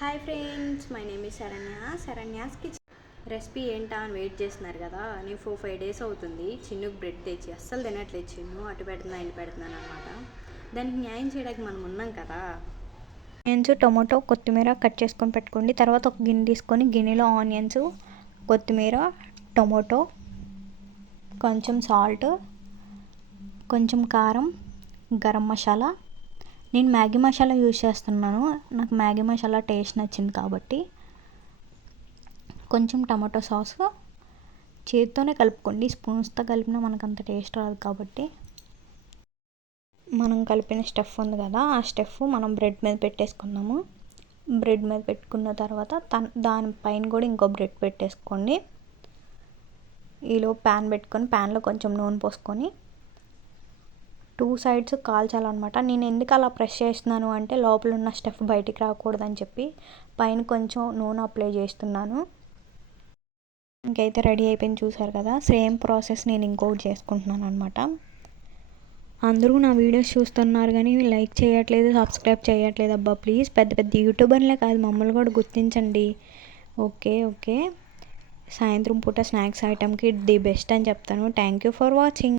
Hi friends, my name is Saranya's kitchen. Recipe ఏంటా అని wait చేస్తున్నారు కదా. నేను 4-5 డేస్ అవుతుంది చిన్నుకు బ్రెడ్ తెచ్చి అస్సలు తినట్లేదు. చిన్ను అటు పెడుతున్నా ఇటు పెడుతున్నాను అనమాట. దానికి న్యాయం చేయడానికి మనం ఉన్నాం కదా. ఆనియన్స్, టొమాటో, కొత్తిమీర కట్ చేసుకొని పెట్టుకోండి. తర్వాత ఒక గిన్నె తీసుకొని గిన్నెలో ఆనియన్స్, కొత్తిమీర, టొమాటో, కొంచెం సాల్ట్, కొంచెం కారం, గరం మసాలా. నేను మ్యాగీ మసాలా యూజ్ చేస్తున్నాను. నాకు మ్యాగీ మసాలా టేస్ట్ నచ్చింది కాబట్టి. కొంచెం టమాటో సాస్ చేతితోనే కలుపుకోండి. స్పూన్స్తో కలిపినా మనకు అంత టేస్ట్ రాదు కాబట్టి. మనం కలిపిన స్టఫ్ ఉంది కదా, ఆ స్టఫ్ మనం బ్రెడ్ మీద పెట్టేసుకుందాము. బ్రెడ్ మీద పెట్టుకున్న తర్వాత దానిపైన కూడా ఇంకో బ్రెడ్ పెట్టేసుకోండి. ఈలో ప్యాన్ పెట్టుకొని ప్యాన్లో కొంచెం నూనె పోసుకొని 2 సైడ్స్ కాల్చాలన్నమాట. నేను ఎందుకు అలా ప్రెస్ చేస్తున్నాను అంటే లోపల ఉన్న స్టఫ్ బయటికి రాకూడదని చెప్పి పైన కొంచెం నూనె అప్లై చేస్తున్నాను. ఇంకైతే రెడీ అయిపోయింది, చూసారు కదా. సేమ్ ప్రాసెస్ నేను ఇంకొకటి చేసుకుంటున్నాను అనమాట. అందరూ నా వీడియోస్ చూస్తున్నారు కానీ లైక్ చేయట్లేదు, సబ్స్క్రైబ్ చేయట్లేదు. అబ్బా ప్లీజ్, పెద్ద పెద్ద యూట్యూబర్లే కాదు, మమ్మల్ని కూడా గుర్తించండి. ఓకే. సాయంత్రం పూట స్నాక్స్ ఐటమ్కి ది బెస్ట్ అని చెప్తాను. Thank you for watching.